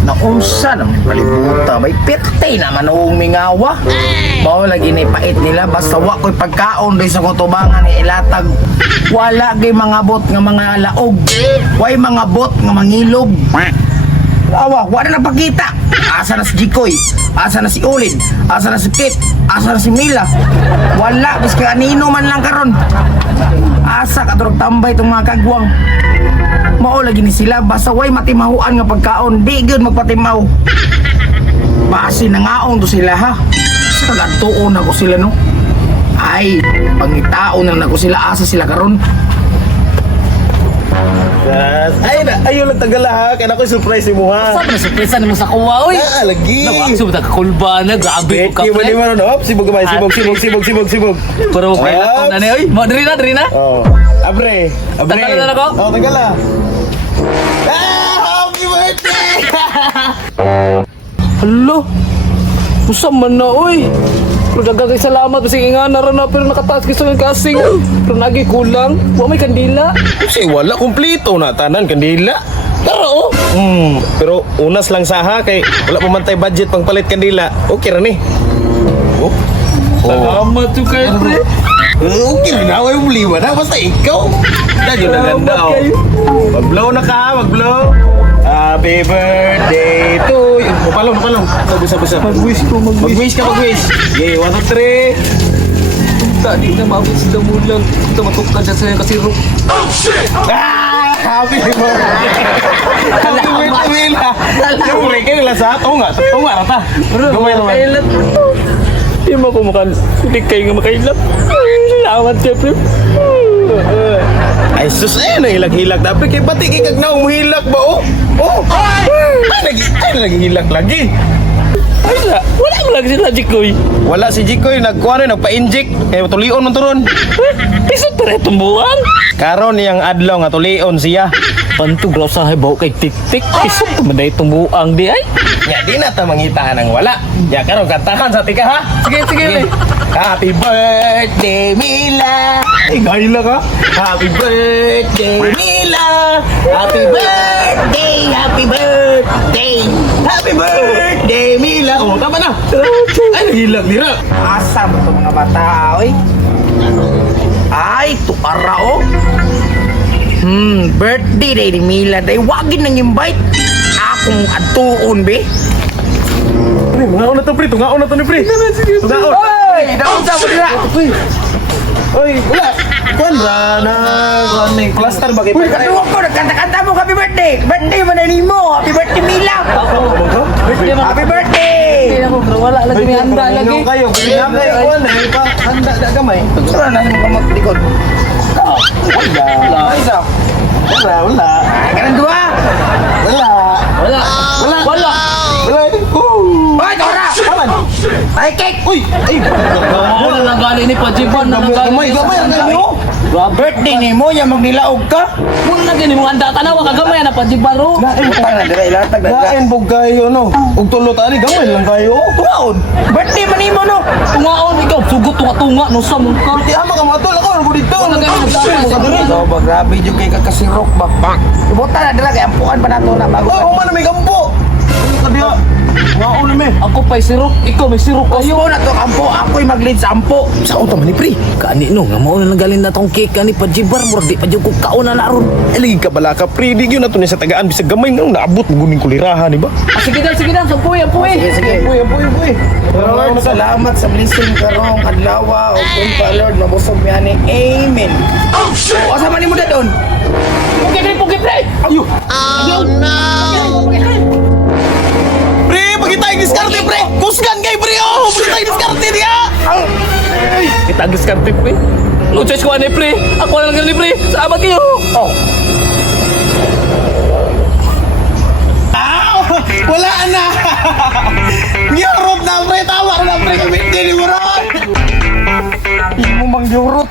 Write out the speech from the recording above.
Naunsa naman palibuta. May pirtay naman noong mingawa. Bawa lagi ni pait nila. Basta wako'y pagkaon doon sa kutubangan ni ilatag. Wala gay mga bot nga mga laog. Way mga bot nga mangilog. Awa, wala na pakita. Asa na si Jikoy? Asa na si Ulin? Asa na si Kit? Asa na si Mila? Wala, bis kaya anino man lang karon. Asa katurog tambay itong mga kagwang. Mao lagi ni sila, basta way matimahuan nga pagkaon. Di gyud magpatimaw. Basi nangaon to sila ha. Sa kagatuon ako sila no. Ay, pangitaon na ako sila. Asa sila karon. Ay, ayaw lang tagala ha. Kaya ako'y surprise mo ha. Saan na surpresa mo sa kuwa, oy? Lagi. Nawakso ba kakulba na? Grabe ko ka, Di ba pre. di ba no? Sibog gamay, sibog. Pero okay lang ko na ni, oy. Mo, diri na. Oh. Abre. Tagala na ako? Oh, tagala. Happy birthday! Hala. Usa man na, oy. Pero dagagay salamat kasi nga naran na pero nakataas gusto ng kasing. Pero nagi kulang. Wa may kandila. Kasi wala kumpleto na tanan kandila. Tara, oh. Pero unas lang sa ha kay wala pa man tay budget pang palit kandila. Okay ra ni. Oh. Salamat to kay pre. Okay na, way buli ba na basta ikaw. Dadyo na ganda oh. Mag-blow na ka, mag-blow. Happy birthday to you. Palong. Busa. Mag-wish ko, Mag-wish ka. Okay, 1, 2, 3. Tadi na maabot sila mulang. Ito matukan siya sa'yo kasi ro. Happy birthday! Happy birthday, Mila! Yung breaker nila sa tunga rata. Gamay naman. Kailan to? Hindi mo ko makan. Hindi kayo nga makailap. Salamat siya, pre. Ay, sus, hilag-hilag. Dapat kay pati kikag na umihilak ba, oh? Oh! Ay, naghihilak lagi. Wala mo lagi sila, Jikoy. Wala si Jikoy, nagpa-inject. Kaya tulion mo turon. Pisot pa rin tumbuhan. Karon niyang adlaw nga tulion siya. Pantog raw sa habaw kay tik-tik. Pisot pa man dahil tumbuang di ay. Ya, di na ta mangitaan ng wala. Ya, karon kantahan sa tika, ha? Sige. Happy birthday, Mila! Ay, gahila ka? Happy birthday, Mila! Happy birthday! Happy birthday, Mila! Oh, tama na! Ay, nahilag nila! Asa mo itong mga bata, oy? Ay, tuara o. Birthday day ni Mila day. Wagin nang invite. Akong atuon, be. Pre, tungaon na to, pre! Tungaon na to ni pre! Tungaon! Oy, daon sa mo dira. Oy, wala! Kuan ra na kuan ni cluster ba kay Uy, katuwa ko, nagkanta-kanta mo, happy birthday. Birthday mo na ni mo. Happy birthday, Mila. Happy birthday. Hindi na ko, pero wala lagi may handa lagi. Kayo, kaya kayo kuan eh, pa handa na gamay. Sura na mo maglikod. Wala. Isa. Wala. Ay, kanang dua. Wala. Wala. Hoy, Dora. Aman. Ay, cake. Uy, ay. Wala na gali ni Pajiban. Gamay ang ganyo. Birthday ni mo, yung magnilaog ka. Muna na gini mo handa tanaw kagamay na Pajiban ro. Utang na dira, ilatag na dira. Lain bug kayo no. Ug tulo tani gamay lang kayo. Tuwaon. Birthday man ni mo, no? Tungaon ikaw, sugot tunga no sa mong ka. Di ama ka matol ako ko dito. So, ba, grabe yung kay kakasirok ba? Ibuta na dira, kaya ampuan pa nato na bago. Oh, man may gampo. Kadiya. Ngao na me. Ako pa'y sirok, ikaw may sirok kayo. Ayun na to, ampo. Ako'y mag-lead sa ampo. Sa unta man ni pre. Kani no, nga mao na nagaling na tong cake kani Pajibar, murag di pa jud ko kaon na naron. Lagi ka bala ka pre. Di gyud na to ni sa tagaan bisag gamay nga naabot guning kulirahan di ba? Sige dan, sampuy. Sige. Puy. Lord, salamat sa blessing karong adlaw. O kung pa, Lord, mabusog niya ni Amen. O, asa man ni mo na doon? Pugi pre. Ayo. Pre, pagitay diskarte pre. Kusgan kay pre oh. Pagitay diskarte dia. Kita agis karte pre. No choice ko ani pre. Ako na lang ni pre. Sama kayo. Oh, Wala na. Yorot na pre, tawa na pre. Hindi ni mo ron. hindi mo mang yurot.